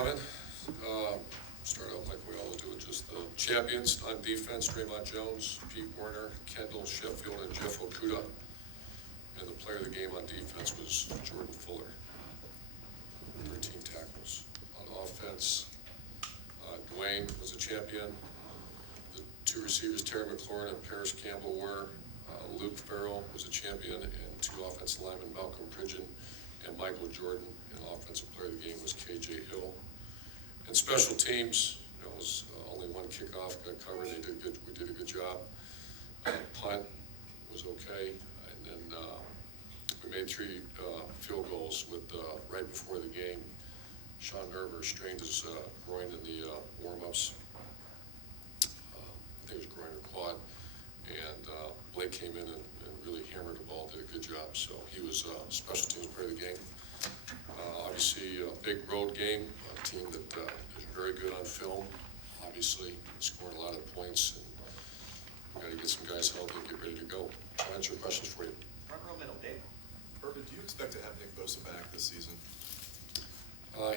coming. Start out like we always do, with just the champions on defense: Draymond Jones, Pete Werner, Kendall Sheffield, and Jeff Okuda. And the player of the game on defense was Jordan Fuller, 13 tackles. On offense, Dwayne was a champion. The two receivers, Terry McLaurin and Paris Campbell, were. Luke Farrell was a champion, and two offensive linemen, Malcolm Pridgeon and Michael Jordan. And offensive player of the game was KJ Hill. And special teams, it was only one kickoff got covered. We did a good job. Punt was okay, and then we made 3 field goals with right before the game. Sean Nerver strained his groin in the warm-ups. I think it was groin or quad, and Blake came in and really hammered the ball, did a good job. So he was special teams player of the game. Obviously, a big road game, a team that is very good on film, obviously, scoring a lot of points, and we've got to get some guys healthy and get ready to go. I'll answer questions for you. Front row middle, Dave. Urban, do you expect to have Nick Bosa back this season?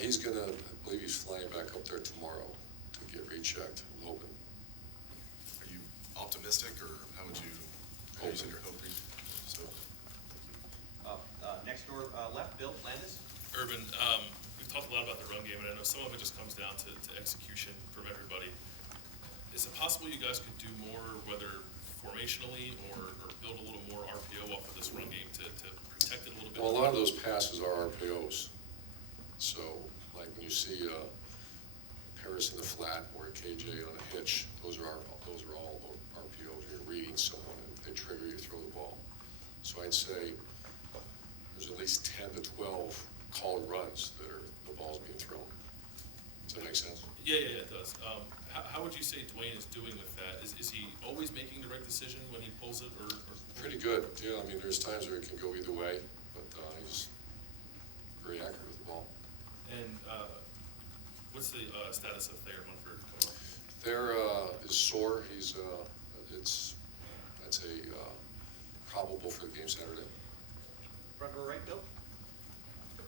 He's going to, I believe he's flying back up there tomorrow to get rechecked. I'm hoping. Are you optimistic, or how would you say you're hoping? So, next door left, Bill Landis. Urban, we've talked a lot about the run game, and I know some of it just comes down to execution from everybody. Is it possible you guys could do more, whether formationally or build a little more RPO off of this run game to protect it a little bit? Well, a lot of those passes are RPOs. So, like when you see Paris in the flat or KJ on a hitch, those are all RPOs. You're reading someone and they trigger you to throw the ball. So I'd say there's at least 10 to 12 called runs that are the ball's being thrown. Does that make sense? Yeah, it does. How would you say Dwayne is doing with that? Is he always making the right decision when he pulls it, or? Pretty good. Yeah, I mean, there's times where it can go either way, but he's very accurate with the ball. And what's the status of Thayer Munford coming off? Thayer is sore. He's I'd say probable for the game Saturday. Front row right, Bill.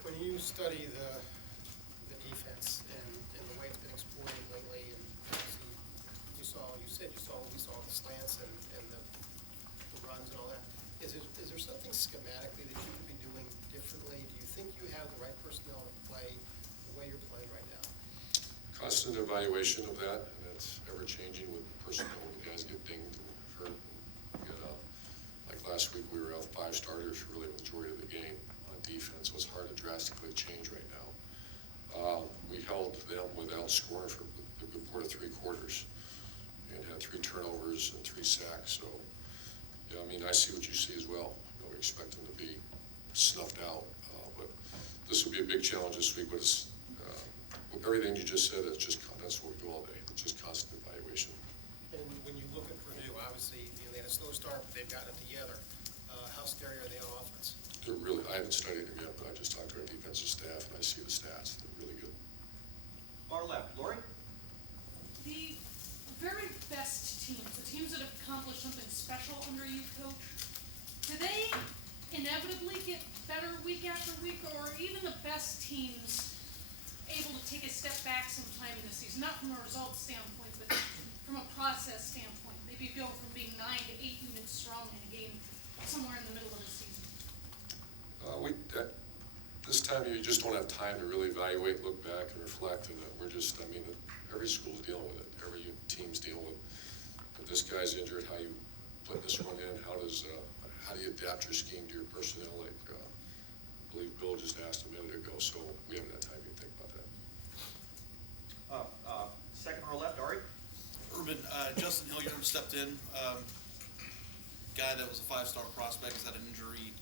When you study the defense and the way it's been exploited lately, and obviously we saw the slants and the runs and all that. Is there something schematically that you could be doing differently? Do you think you have the right personnel to play the way you're playing right now? Constant evaluation of that, and that's ever changing with personnel. When guys get dinged and hurt, and like last week we were out 5 starters for really the majority of the game on defense, so it's hard to drastically change right now. We held them without scoring for the good part of 3 quarters and had 3 turnovers and 3 sacks. So, yeah, I mean, I see what you see as well. We expect them to be snuffed out, but this will be a big challenge this week. But it's everything you just said. That's what we do all day. It's just constant evaluation. And when you look at Purdue, obviously they had a slow start, but they've gotten it together. How scary are they on offense? They're really. I haven't studied them yet, but I just talked to our defensive staff and I see the stats. They're really good. Far left, Lori. The very best teams, the teams that have accomplished something special under you, Coach, do they inevitably get better week after week, or are even the best teams able to take a step back sometime in the season? Not from a results standpoint, but from a process standpoint. Maybe go from being 9 to 8 units strong in a game somewhere in the middle of the season. This time you just don't have time to really evaluate, look back, and reflect. And every school's dealing with it. Every team's dealing with it. If this guy's injured, how you put this one in? How do you adapt your scheme to your personnel? Like I believe Bill just asked a minute ago. So we haven't had time to think about that. Second row left, Ari. Urban, Justin Hilliard stepped in. Guy that was a 5-star prospect, has had an injury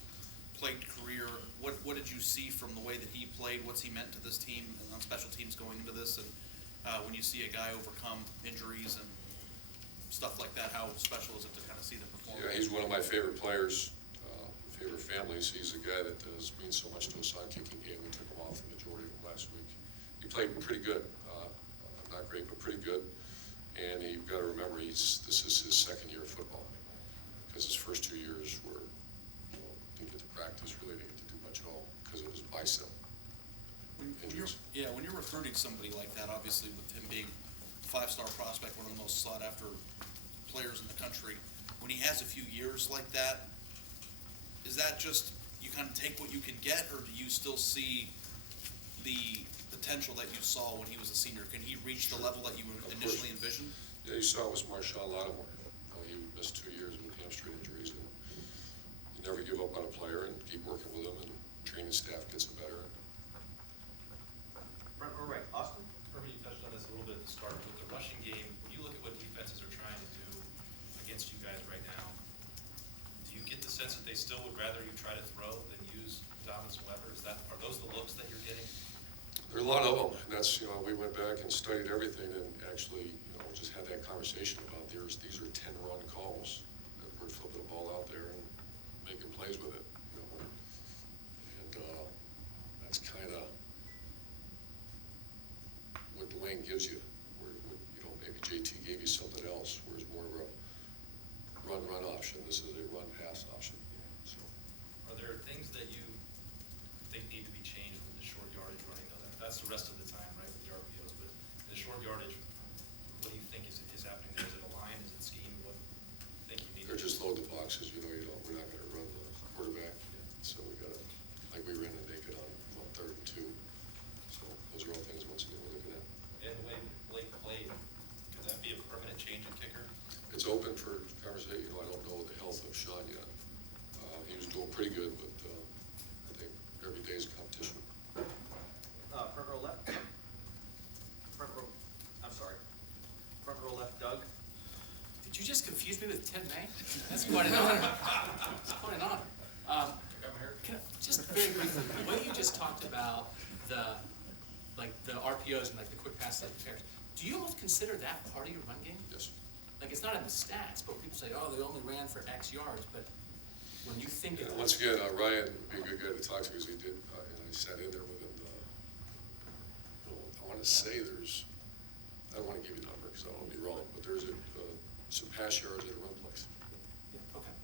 plagued career. What did you see from the way that he played? What's he meant to this team and on special teams going into this? And when you see a guy overcome injuries and stuff like that, how special is it to kind of see the performance? Yeah, he's one of my favorite players, favorite families. He's a guy that means so much to us on kicking game. We took him off the majority of them last week. He played pretty good. Not great, but pretty good. And you've got to remember, this is his second year of football, because his first 2 years were, didn't get to practice, really didn't get to do much at all because of his bicep. injuries. When you're recruiting somebody like that, obviously with him being a five-star prospect, one of the most sought-after players in the country, when he has a few years like that, is that just, you kind of take what you can get, or do you still see the potential that you saw when he was a senior? Can he reach the level that you initially envisioned? Yeah, you saw it with Marshawn Lattimore. He missed 2 years with hamstring injuries, and you never give up on a player and keep working with him, and training staff gets him better. Front row right, Austin? Herbie, you touched on this a little bit at the start. With the rushing game, when you look at what defenses are trying to do against you guys right now, do you get the sense that they still would rather you try to throw than use Dobbins and Weber? Are those the looks that you're getting? There are a lot of them, and that's, we went back and studied everything and actually, just had that conversation about these are 10-run calls. And we're flipping the ball out there and making plays with it, And that's kind of what Dwayne gives you. Where, maybe JT gave you something else, where it's more of a run option. This is a run-pass option. So. Are there things that you think need to be changed with the short yardage running? That's the rest of the time, right, with the RPOs, but the short yardage, what do you think is happening there? Is it a line, is it scheme, what do you think you need? They're just load the boxes, we're not gonna run the quarterback, so we gotta, like we ran a naked on 3rd and 2. So those are all things once again we're looking at. And the way Blake played, could that be a permanent change in kicker? It's open for conversation, I don't know the health of Sean yet. He was doing pretty good, but I think every day's competition. Front row left, Tim? Front row, I'm sorry. Front row left, Doug? Did you just confuse me with Tim May? That's quite an honor. That's quite an honor. Can I, just very briefly, the way you just talked about the RPOs and the quick passes and pairs, do you almost consider that part of your run game? Yes. It's not in the stats, but people say, oh, they only ran for X yards, but when you think And of once again, Ryan would be a good guy to talk to, because he did, and I sat in there with him. I want to say I don't want to give you a number because I don't want to be wrong, but there's some pass yards at a run place. Yeah, okay.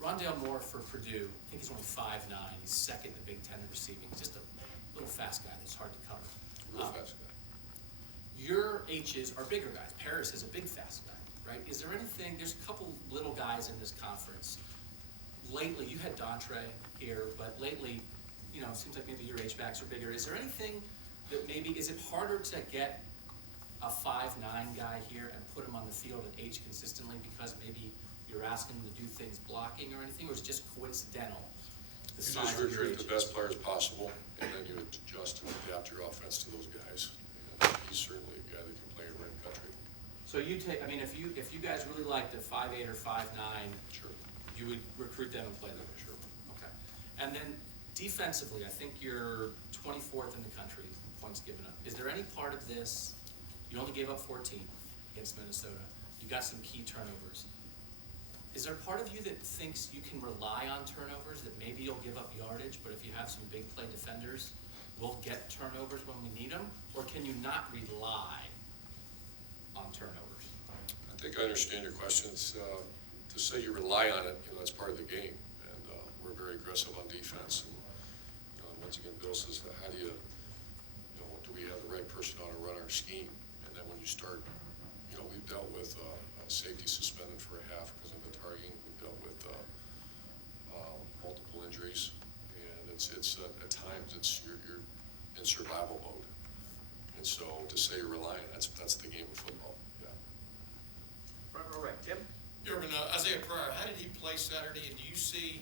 Rondale Moore for Purdue, I think he's only 5'9". He's second in the Big Ten in receiving. He's just a little fast guy that's hard to cover. Real fast guy. Your H's are bigger guys. Paris is a big fast guy, right? Is there anything, there's a couple little guys in this conference. Lately, you had Dontre here, but lately, it seems like maybe your H-backs are bigger. Is there anything that is it harder to get a 5'9" guy here and put him on the field at H consistently because maybe you're asking him to do things blocking or anything, or is it just coincidental? You just recruit the best players possible, and then you adjust and adapt your offense to those guys. And he's certainly a guy that can play around the country. So you take, if you guys really liked a 5'8" or 5'9", Sure. you would recruit them and play them? Sure. Okay. And then defensively, I think you're 24th in the country, points given up. Is there any part of this, you only gave up 14 against Minnesota, you got some key turnovers. Is there part of you that thinks you can rely on turnovers, that maybe you'll give up yardage, but if you have some big play defenders, we'll get turnovers when we need them? Or can you not rely on turnovers? I think I understand your questions. To say you rely on it, that's part of the game, and we're very aggressive on defense. And once again, Bill says, how do you, do we have the right personnel to run our scheme? And then when you start, we've dealt with safety suspended for a half because of the targeting. We've dealt with multiple injuries, and it's at times you're in survival mode. And so to say you're relying, that's the game of football. Yeah. Front row right, Tim? Urban, Isaiah Pryor, how did he play Saturday, and do you see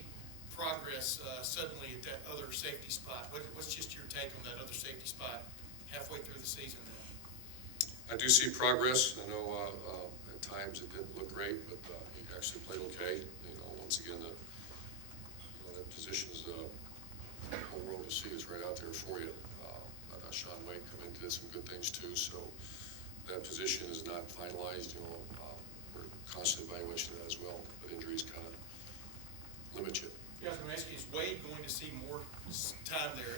progress suddenly at that other safety spot? What's just your take on that other safety spot halfway through the season now? I do see progress. I know at times it didn't look great, but he actually played okay. Once again, that position is the whole world to see. Is right out there for you. Sean Wade come in, did some good things too. So that position is not finalized. We're constantly evaluating that as well, but injuries kind of limit you. Yeah, I was going to ask you, is Wade going to see more time there,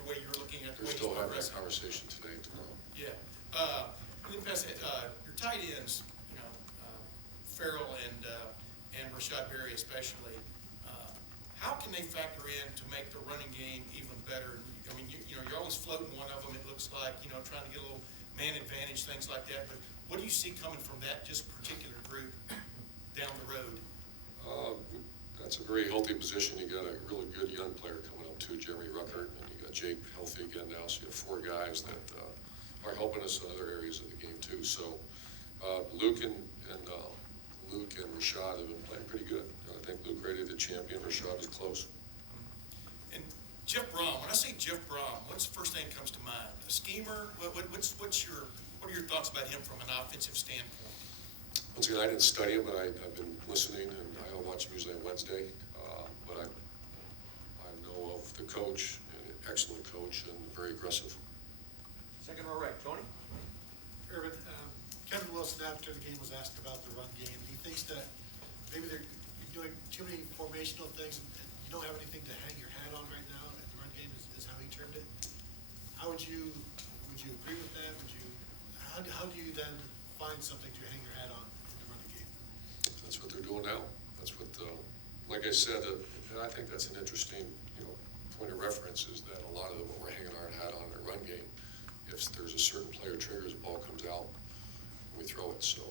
the way you're looking at the We're way he's still having that progressing? conversation today, tomorrow. Yeah. And then pass it, your tight ends, Farrell and Rashad Berry especially, how can they factor in to make the running game even better? I mean, you know, you're always floating one of them, it looks like, you know, trying to get a little man advantage, things like that. But what do you see coming from that just particular group down the road? That's a very healthy position. You got a really good young player coming up too, Jeremy Ruckert, and you got Jake healthy again now. So you have 4 guys that are helping us in other areas of the game too. So Luke and Rashad have been playing pretty good. I think Luke ready to champion. Rashad is close. And Jeff Brom, when I say Jeff Brom, what's the first thing that comes to mind? A schemer? What are your thoughts about him from an offensive standpoint? Once again, I didn't study him, but I've been listening, and I don't watch him usually on Wednesday. But I know of the coach, an excellent coach, and very aggressive. Second row right, Tony? Irvin, Kevin Wilson after the game was asked about the run game. He thinks that maybe they're doing too many formational things and you don't have anything to hang your hat on right now, and the run game is how he termed it. How would you agree with that? How do you then find something to hang your hat on in the running game? That's what they're doing now. That's what, like I said, and I think that's an interesting, point of reference is that a lot of what we're hanging our hat on in the run game, if there's a certain player triggers, the ball comes out, we throw it. So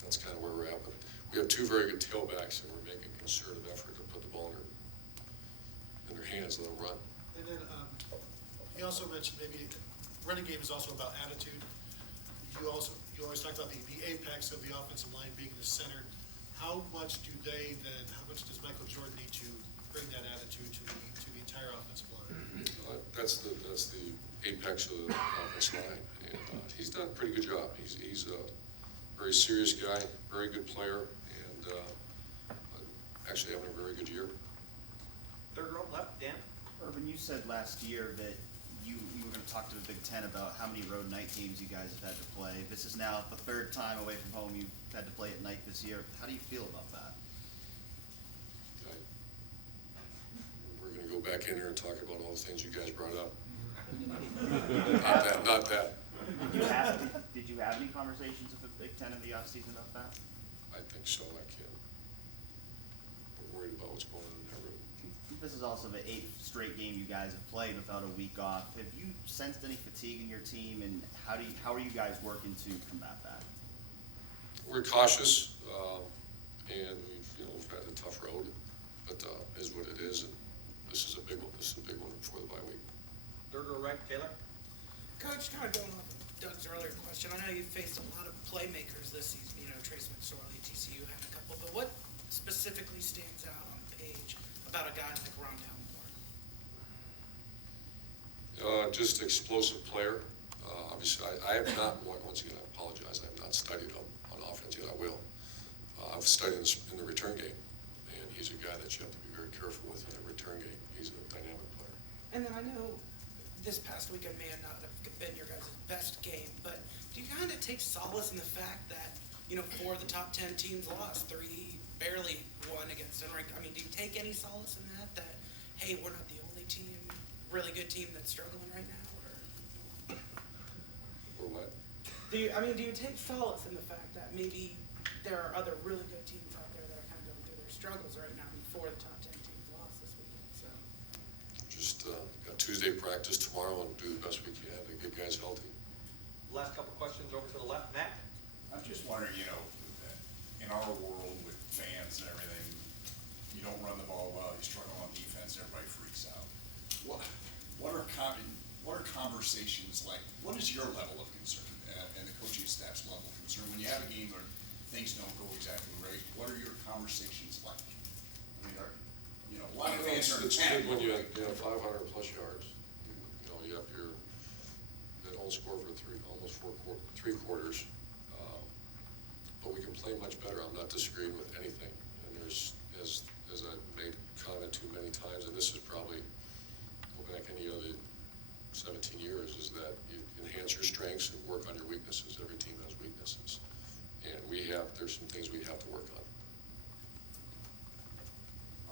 that's kind of where we're at. But we have 2 very good tailbacks, and we're making a concerted effort to put the ball in their hands, let them run. And then he also mentioned maybe running game is also about attitude. You always talk about the apex of the offensive line being the center. How much does Michael Jordan need to bring that attitude to the entire offensive line? That's the apex of the offensive line, and he's done a pretty good job. He's a very serious guy, very good player, and actually having a very good year. Third row left, Dan? Urban, you said last year that you were going to talk to the Big Ten about how many road night games you guys have had to play. This is now the 3rd time away from home you've had to play at night this year. How do you feel about that? We're going to go back in here and talk about all the things you guys brought up. Not that. Did you have any conversations with the Big Ten in the offseason about that? I think so. I can't. We're worried about what's going on in that room. This is also the 8th straight game you guys have played without a week off. Have you sensed any fatigue in your team, and how are you guys working to combat that? We're cautious, and we've had a tough road, but it is what it is, and this is a big one. This is a big one before the bye week. Third row right, Taylor? Coach, kind of going off of Doug's earlier question, I know you faced a lot of playmakers this season, Trace McSorley, TCU had a couple, but what specifically stands out on the page about a guy like Rondell Moore? Just explosive player. Obviously, I have not, once again, I apologize, I have not studied him on offense yet. I will. I've studied in the return game, and he's a guy that you have to be very careful with in the return game. He's a dynamic player. And then I know this past weekend may not have been your guys' best game, but do you kind of take solace in the fact that, 4 of the top 10 teams lost, 3 barely won against unranked? I mean, do you take any solace in that, hey, we're not the only team, really good team that's struggling right now, Or what? do you take solace in the fact that maybe there are other really good teams out there that are kind of going through their struggles right now before the top 10 teams lost this weekend, so? Just got Tuesday practice tomorrow and do the best we can to get guys healthy. Last couple questions over to the left, Matt? I'm just wondering, in our world with fans and everything, you don't run the ball well, you struggle on defense, everybody freaks out. What are conversations like? What is your level of concern and the coaching staff's level of concern when you have a game where things don't go exactly right? What are your conversations like? I mean, a lot of fans are. It's good when you have 500 plus yards. You have that whole score for almost 3 quarters. But we can play much better. I'm not disagreeing with anything. And there's, as I've made comment to many times, and this is probably go back any other 17 years, is that you enhance your strengths and work on your weaknesses. Every team has weaknesses, and there's some things we have to work on.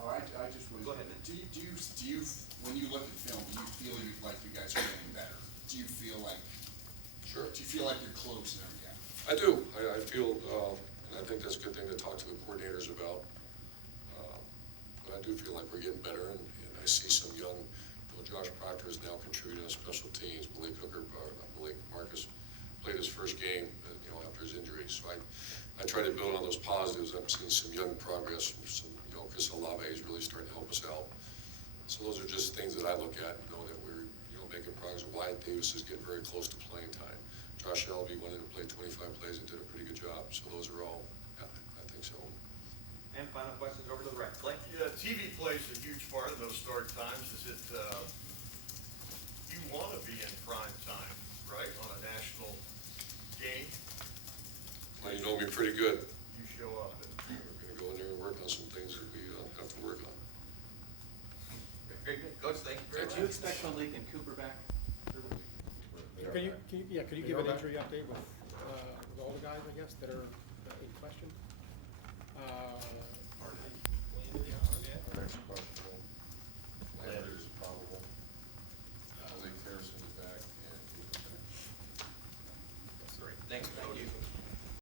Oh, I just was. Go ahead. Do you when you look at film, do you feel like you guys are getting better? Do you feel like? Sure. Do you feel like you're close and everything? I do. I feel, and I think that's a good thing to talk to the coordinators about. But I do feel like we're getting better, and I see some young, Josh Proctor is now contributing on special teams. Malik Marcus played his first game, after his injury. So I try to build on those positives. I'm seeing some young progress from some, Chris Olave is really starting to help us out. So those are just things that I look at, that we're, making progress. Wyatt Davis is getting very close to playing time. Josh Elby went in and played 25 plays and did a pretty good job. So those are all, I think so. And final questions over to the rec. Clay? Yeah, TV plays a huge part of those start times. Is it, you want to be in prime time, right, on a national game? Well, you know me pretty good. You show up. We're going to go in there and work on some things that we have to work on. Very good. Coach, thank you very much. Do you expect Malik and Cooper back? Could you give an injury update with all the guys, I guess, that are in question? Eric's questionable. Landers is probable. Malik Harrison is back, and Cooper's back. Great. Thanks, Coach.